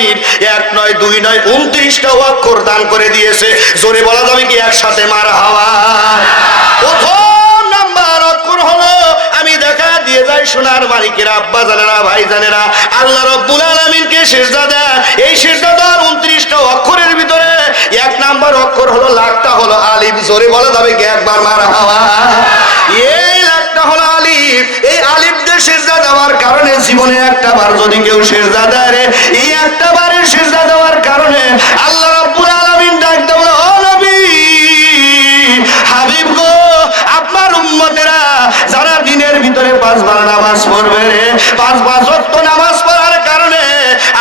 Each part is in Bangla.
আলামিন এক নয় দুই নয় 29টা অক্ষর দান করে দিয়েছে। জোরে বলা যাবে কি একসাথে মারহাবা? প্রথম নাম্বার অক্ষর হলো, আমি দেখা দিয়ে যাই সোনার মালিকেরা, আব্বা জানেরা, ভাই জানেরা, আল্লাহ রাব্বুল আলামিনকে সিজদা দেন। এই সিজদা দেওয়ার 29টা অক্ষরের ভিতরে এক নাম্বার অক্ষর হলো, লাখটা হলো আলিফ। জোরে বলা যাবে কি একবার মারহাবা? এই লাখটা হলো আলিফ। এই আলিফ দিয়ে সিজদা দেওয়ার কারণে জীবনে একটা বার যদি কেউ সিজদা দেয় রে, এই একটা বারের সিজদা দেওয়ার কারণে আল্লাহ রাব্বুল আলামিন ডাক দেন, ও নবী হাবিব গো, আপনার উম্মতেরা যারা দিনের ভিতরে 5 বার নামাজ পড়বে রে, 5 ওয়াক্ত নামাজ পড়ার কারণে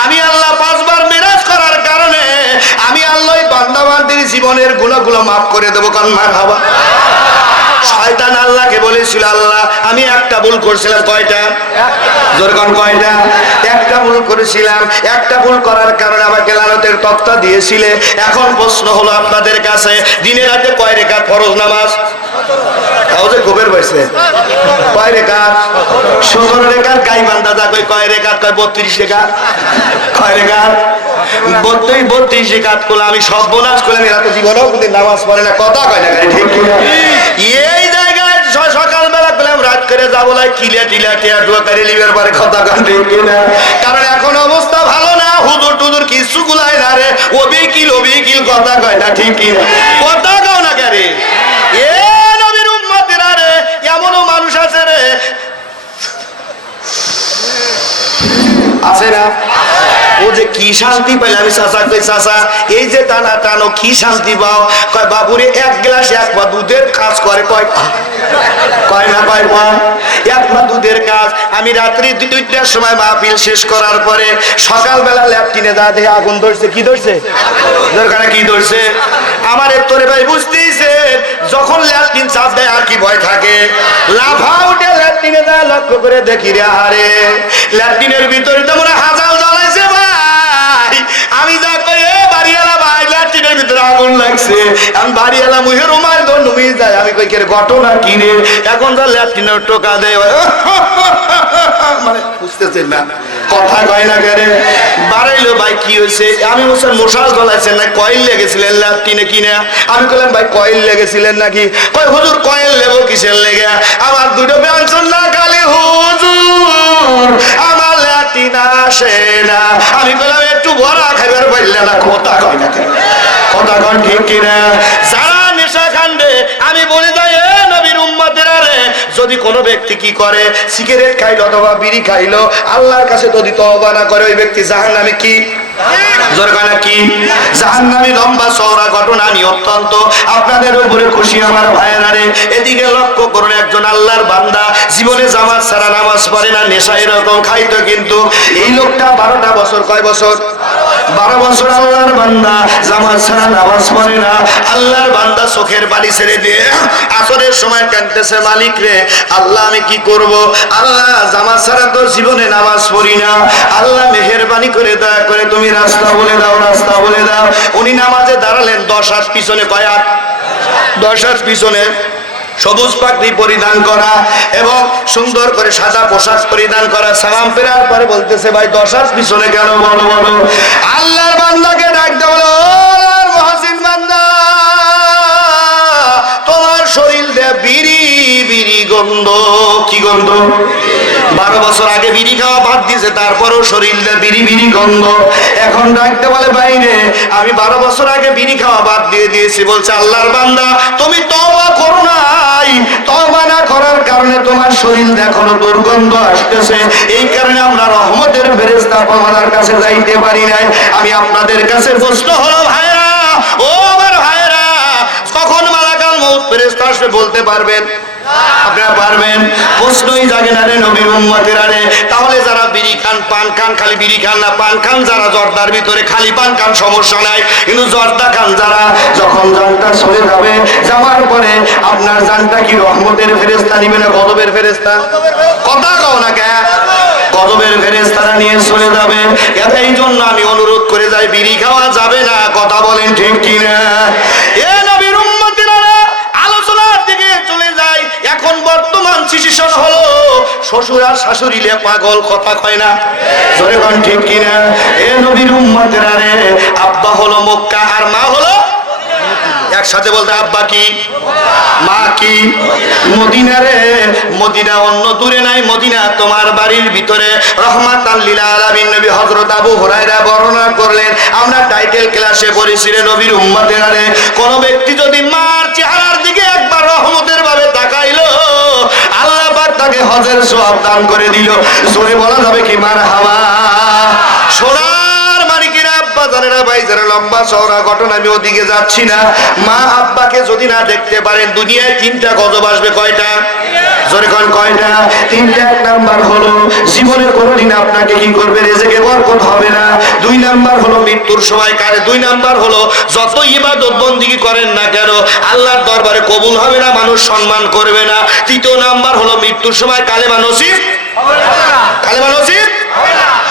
আমি আল্লাহ 5 বার মিরাজ করার কারণে আমি আল্লাহ বান্দাবান্দির জীবনের গুনাহগুলো মাফ করে দেব। কান মারহাবা। শয়তান আল্লাহকে বলেছিল, আল্লাহ আমি একটা ভুল করেছিলাম। কয়টা? জোরে কোন কয়টা? একটা ভুল করেছিলাম। একটা ভুল করার কারণে আমাকে লানতের তক্তা দিয়েছিলে। এখন প্রশ্ন হলো আপনাদের কাছে, দিনে রাতে কয় রাকাত ফরজ নামাজ? কাউজে গোবের বসে কয় রাকাত? 17 রাকাত। গাই বান্দা যা কয় কয় রাকাত? কয় 32 রাকাত। কয় রাকাত? 32 রাকাত করলে আমি সব বোনাস করলাম, এরা তো জীবনেও কিন্তু নামাজ পড়ে না। কথা কয় না? ঠিক কিনা? এই জায়গায় সকালবেলা করলাম, রাত করে যাবো লাই কিলে টিলা টিয়া ডুয়া করে লিবের পরে কথা কন। ঠিক কিনা? কারণ এখন অবস্থা ভালো না, হুজুর টুজুর কিছু গুলাই না রে, ও বিকিল কথা কয় না। ঠিক কিনা? কথা কও না কে রে? এ নবীর উম্মতেরা রে, এমনও মানুষ আছে রে, আছে না? ও যে কি শান্তি পাইলে, আমি চাচা কই চাচা এই যে টানা টানো কি শান্তি পাও? কয় বাবুরে 1 গ্লাস 1 পা দুধের কাজ করে। কয় না? কয় পা? 1 পা দুধের কাজ। আমি রাত্রি 2টার সময় মাহফিল শেষ করার পরে সকালবেলা ল্যাপটিনে যা দেখে আগুন ধরছে। কি ধরছে? দরকার কি ধরছে? আমার তোরে ভাই বুঝতেইছে, যখন ল্যাপটিন চাপ দেয় আর কি ভয় থাকে? লাফা উঠে ল্যাপটিনে যা লক্ষ্য করে দেখি রে, আরে ল্যাপটিনের ভিতরে তো মনে হাজাল জ্বলাইছে ভাই। আমি যা কই, এ বাড়িওয়ালা ভাই ল্যাপটিনের ভিতরে আগুন লাগছে। আমি বাড়িওয়ালা মুহে রুমাল ধরে নুমিয়ে যায়। আমি কই কে ঘটনা কি রে? এখন যা ল্যাপটিনের টোকা দেয়, মানে বুঝতেছেন না? কথা কয় না কেন? বাড়াইলো ভাই কি হয়েছে? আমি বলছেন মশাল জ্বলাইছেন না, কয়েল লেগেছিলেন ল্যাপটিনে কিনা? আমি বললাম ভাই কয়েল লেগেছিলেন নাকি? কয় হুজুর কয়েল লেবো কিসের লেগে? আমার 2টো পেনশন না খালি হুজুর, আমার ল্যাপটিন আসে না। আমি বললাম একটু ভরা খাইবার পাইলে না। কথা কয় না কেন? কথা কন ঠিক কিনা? যারা নেশা কাণ্ডে আমি বলে যাই, এ নবীর উম্মতেরা রে, যদি কোনো ব্যক্তি কি করে, সিগারেট খাইলো অথবা বিড়ি খাইলো, আল্লাহর কাছে যদি তওবা না করে, ওই ব্যক্তি জাহান্নামে কি জোরখানা কি জাহান্নামী লম্বা চওড়া ঘটনা। আমি অত্যন্ত আপনাদের উপরে খুশি আমার ভাইয়েরা রে। এদিকে লক্ষ্য করুন, একজন আল্লাহর বান্দা জীবনে জামাত ছাড়া নামাজ পড়ে না, নেশা এরকম খাইতো, কিন্তু এই লোকটা 12টা বছর, কয় বছর? 12 বছর আল্লাহর বান্দা জামাত ছাড়া নামাজ পড়ে না। আল্লাহর বান্দা চোখের পানি ছেড়ে দিয়ে আসরের সময় কাঁদতেছে, মালিক রে আল্লাহ আমি কি করব? আল্লাহ জামাত ছাড়া তো জীবনে নামাজ পড়ি না, আল্লাহ মেহেরবানি করে দয়া করে তুমি রাস্তা বলে দাও, রাস্তা বলে দাও। উনি নামাজে দাঁড়ালেন, 10 হাত পিছনে, কয় হাত? 10 হাত পিছনে সবুজ পাগড়ি পরিধান করা এবং সুন্দর করে সাদা পোশাক পরিধান করা। সালাম ফেরার পরে বলতেছে, ভাই 10 হাত পিছনে কেন? বলো বলো। আল্লাহর বান্দাকে ডাক দাও, আল্লাহর মহসিন বান্দা, তোমার শরীর দিয়ে বিড়ি বিড়ি গন্ধ। কি গন্ধ? 12 বছর আগে বিড়ি খাওয়া বাদ দিয়েছে, তারপরেও শরীর দিয়ে বিড়ি বিড়ি গন্ধ। এখন ডাকতে বলে, বাইরে আমি 12 বছর আগে বিড়ি খাওয়া বাদ দিয়ে দিয়েছি। বলছে, আল্লাহর বান্দা তুমি তওবা করো নাই, তওবা না করার কারণে তোমার শরীর এখনো দুর্গন্ধ আসতেছে। এই কারণে আমরা রহমতের ফেরেশতা পাওয়ার কাছে যাইতে পারি নাই। আমি আপনাদের কাছে প্রশ্ন হলো ভাইরা, ও আমার ভাইরা, কখন মালাকাল মউত ফেরেশতা আসবে বলতে পারবেন? আপনারা পারবেন? প্রশ্নই জাগে না রে নবীর উম্মতেরা রে। তাহলে যারা বিড়ি খান, পান খান, খালি বিড়ি খান না, পান খান যারা জর্দার ভিতরে, খালি পান খান সমস্যা নাই, কিন্তু জর্দা খান যারা, যখন জানটা চলে যাবে, যাওয়ার পরে আপনার জানটা কি রহমতের ফেরেশতা নিবে না গজবের ফেরেশতা? কথা কও না কে? গজবের ফেরেশতারা নিয়ে চলে যাবে। এই জন্য আমি অনুরোধ করে যাই, বিড়ি খাওয়া যাবে না। কথা বলেন ঠিক কিনা? এ নবীর উম্মতেরা, আলোচনার দিকে চলে যায়। এখন বর্তমান সিচুয়েশন হলো শ্বশুর আর শাশুড়িলে পাগল, কথা কয় না, জোরে কোন ঠিক কিনা? এ নবীর উম্মতেরা রে, আব্বা হলো মক্কা আর মা হলো, একসাথে বলতে, আব্বা কি মা কি মদিনা রে। মদিনা অন্য দূরে নাই, মদিনা তোমার বাড়ির ভিতরে। রহমাতাল লিল আলামিন নবী হযরত আবু হুরায়রা বর্ণনা করলেন, আমরা টাইটেল ক্লাসে পড়েছি রে নবীর উম্মতেরা রে, কোন ব্যক্তি যদি মার চেহারার দিকে একবার রহমতের ভাবে তাকাইলো, আল্লাহ পাক তাকে হজের সওয়াব দান করে দিল। জোরে বলা যাবে কি মারহাবা? সোনার মানিকেরা, আব্বা জানেরা, ভাই যারা, লম্বা চওড়া ঘটনা, আমি ওদিকে যাচ্ছি না। মা আব্বাকে যদি না দেখতে পারেন, দুনিয়ায় তিনটা গজব আসবে। কয়টা? জোরে কোন কয়টা? তিনটা। এক নাম্বার হলো জীবনে কোনোদিন আপনাকে কি করবে, রিজিকে বরকত হবে না। দুই নাম্বার হলো মৃত্যুর সময় কারে। দুই নাম্বার হলো যত ইবাদত বন্দেগী করেন না কেন, আল্লাহর দরবারে কবুল হবে না, মানুষ সম্মান করবে না। তৃতীয় নাম্বার হলো মৃত্যুর সময় কালেমা নসিব কালেমা নসিব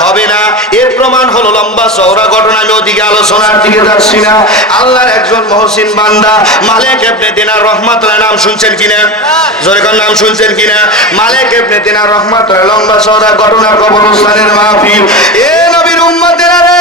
হবে না। এর প্রমাণ হলো লম্বা চওড়া ঘটনা, আমি ওদিকে আলোচনার দিকে যাচ্ছি না। আল্লাহর একজন মহসিন বান্দা মালিক ইবনে দিনার রাহমাতুল্লাহ, নাম শুনছেন কিনা? জোরে কোন নাম শুনছেন কিনা? মালিক ইবনে দিনার রাহমাতুল্লাহ, লম্বা চওড়া ঘটনা, কবরস্থানের মাহফিল। এ নবীর উম্মতেরা রে,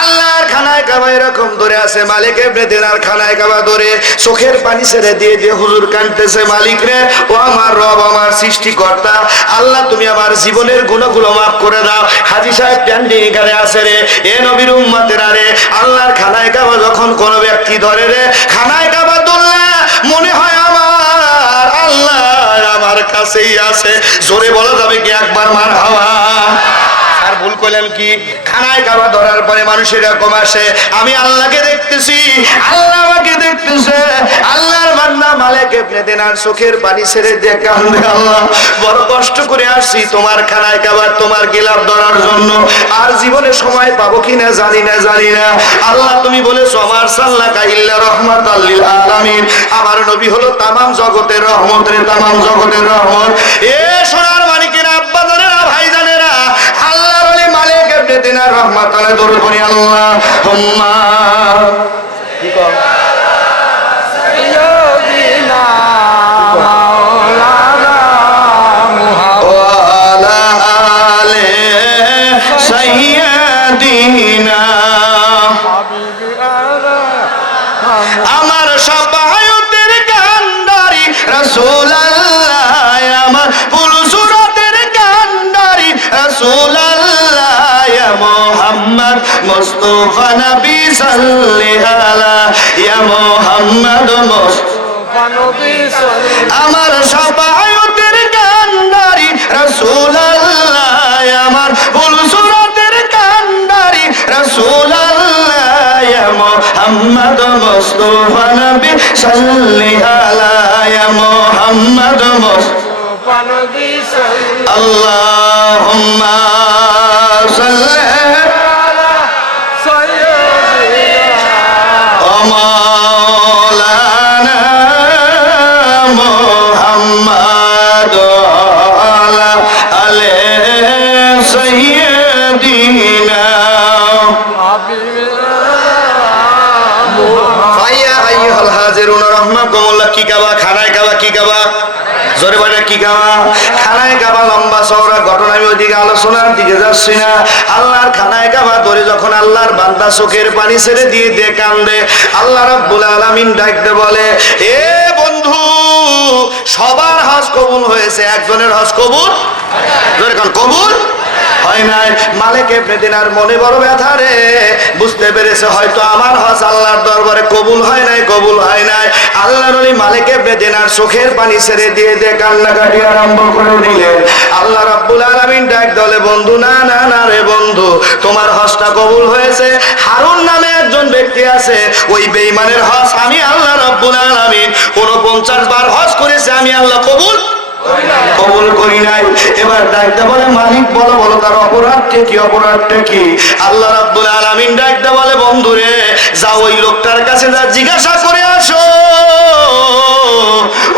আল্লাহর খানায় কাবা এরকম ধরে আছে, মালিক ইবনে দিনার খানায় কাবা ধরে চোখের পানি ছেড়ে দিয়ে দিয়ে হুজুর কাঁদতেছে, মালিক রে, ও আমার রব, আমার সৃষ্টিকর্তা, আল্লাহ তুমি আমার জীবনের গুনাহগুলো মাফ করে দাও। হাজী সাহেব ট্যান্ডিং এখানে আছে রে। এ নবীর উম্মতেরা রে, আল্লাহর খানায় কাবা যখন কোন ব্যক্তি ধরে রে, খানায় কাবা ধরলে মনে হয় আমার আল্লাহ আমার কাছেই আছে। জোরে বলা যাবে কি একবার মারহাবা? আর ভুল করলাম কি? খানায় কাবা ধরার পরে মানুষের এরকম আসে, আমি আল্লাহকে দেখতেছি, আল্লাহ আমাকে দেখতেছে। আল্লাহর বান্দা মালিক ইবনে দিনার চোখের পানি ছেড়ে দিয়ে কান্দে, আল্লাহ বড় কষ্ট করে আসছি তোমার খানায় কাবা, তোমার গিলাফ ধরার জন্য, আর জীবনে সময় পাবো কিনা জানি না, জানি না। আল্লাহ তুমি বলেছো আমার সাল্লাকা ইল্লা রাহমাতাল লিল আলামিন, আমার নবী হলো তামাম জগতের রহমত রে, তামাম জগতের রহমত। এ সোনার মানিকেরা, আব্বা জানেরা, ভাই জানেরা, আল্লাহর ওলি মালিক ইবনে দিনার রাহমাতুল্লাহ দরুদ পড়ি আল্লাহুম্মা কি কও সাইয়্যিদিনা মাওলানা মুহাম্মদ ওয়া আলা আলি সাইয়্যিদিনা আমার শাফায়াতের কান্ডারি রাসূলুল্লাহ, আমার পুলসুরাতের কান্ডারি রাসূলুল্লাহ, ইয়া মুহাম্মদ মুস্তাফা নবী সাল্লাল্লাহু আলাইহি, ইয়া মুহাম্মদ মুস্তাফা নবী সাল্লাল্লাহু, আমার শাফায়াতের কান্ডারি রাসূলুল্লাহ, আমার পুলসুরাতের কান্ডারি রাসূলুল্লাহ, ইয়া মুহাম্মদ মুস্তাফা নবী সাল্লাল্লাহু আলাইহি, ইয়া মুহাম্মদ মুস্তাফা নবী সাল্লাল্লাহু, আল্লাহুম্মা সাল্লি আলা সাইয়্যিদিনা মাওলানা মুহাম্মদ আলা আলি সাইয়্যিদিনা ফাইয়া আইয়ুহাল হাজিরুন রাহমাকুমুল্লাহ। কি কাবা? খানায় কাবা। কি কাবা? জোরে বলে কি কাবা? খানায় কাবা। লম্বা চওড়া ঘটনা, আমি ওইদিকে আলোচনার দিকে যাচ্ছি না। আল্লাহর খানায় কাবা ধরে যখন আল্লাহর বান্দা চোখের পানি ছেড়ে দিয়ে দিয়ে কান্দে, আল্লাহ রাব্বুল আলামিন ডাকতে বলে, এ বন্ধু, সবার হজ কবুল হয়েছে, একজনের হজ কবুল জোরে কোন কবুল হয় নাই। মালিক ইবনে দিনার মনে বড় ব্যথা রে, বুঝতে পেরেছে হয়তো আমার হজ আল্লাহর দরবারে কবুল হয় নাই, কবুল হয় নাই। আল্লাহর ওলি মালিক ইবনে দিনার চোখের পানি ছেড়ে দিয়ে দিয়ে কান্নাকাটি আরম্ভ করে দিলেন। আল্লাহ রাব্বুল আলামিন ডাক দলে, বন্ধু না না না রে বন্ধু, তোমার হজটা কবুল হয়েছে। হারুন নামে একজন ব্যক্তি আছে, ওই বেঈমানের হজ আমি আল্লাহ রাব্বুল আলামিন 49 বার হজ করেছে, আমি আল্লাহ কবুল করি নাই। এবার ডাকতে বলে, মালিক বলো বলো তার অপরাধটা কি, অপরাধটা কি? আল্লাহ রাব্বুল আলামিন ডাকতে বলে, বন্ধুরে যাও ওই লোকটার কাছে যা জিজ্ঞাসা করে আসো,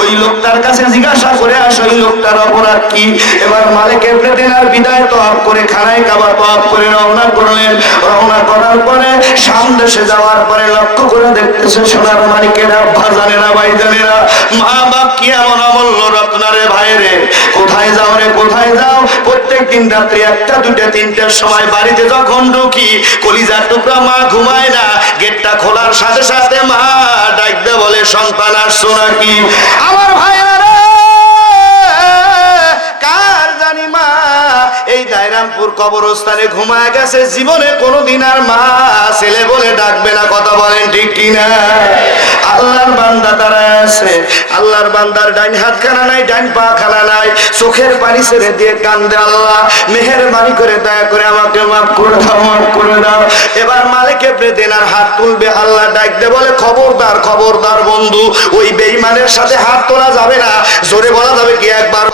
ওই লোকটার কাছে জিজ্ঞাসা করে আসো ওই লোকটার অপরাধ কি। এবার মালিক ইবনে দিনার বিদায় তওয়াফ করে খানায় কাবা তওয়াফ করে রওনা করলেন। রওনা করার করার পরে সামদেশে যাওয়ার পরে লক্ষ্য করে দেখতেছে সোনার মানিকেরা, ভাজানেরা, ভাইজানেরা, মা বাপ কি এমন অমূল্য রত্ন রে ভাই রে, কোথায় যাও রে কোথায় যাও? প্রত্যেক দিন রাত্রি 1টা 2টা 3টার সময় বাড়িতে যখন ঢুকি, কলিজার টুকরা মা ঘুমায় না, গেটটা খোলার সাথে সাথে মা ডাকতে বলে, সন্তান আসছো নাকি? আমার ভাইরা রে, কার জানি মা এই দায়রামপুর কবরস্থানে ঘুমায় গেছে, জীবনে কোনোদিন আর মা ছেলে বলে ডাকবে না। কথা বলেন ঠিক কিনা? আল্লাহর বান্দা তারা আছে, আল্লাহর বান্দার ডাইন হাত খানা নাই, ডাইন পা খানা নাই, চোখের পানি ছেড়ে দিয়ে কান্দে, আল্লাহ মেহেরবানি করে দয়া করে আমাকে মাফ করে দাও, মাফ করে দাও। এবার মালিকে বেদেনার হাত তুলবে, আল্লাহ ডাকতে বলে, খবরদার খবরদার বন্ধু, ওই বেঈমানের সাথে হাত তোলা যাবে না। জোরে বলা যাবে কি একবার?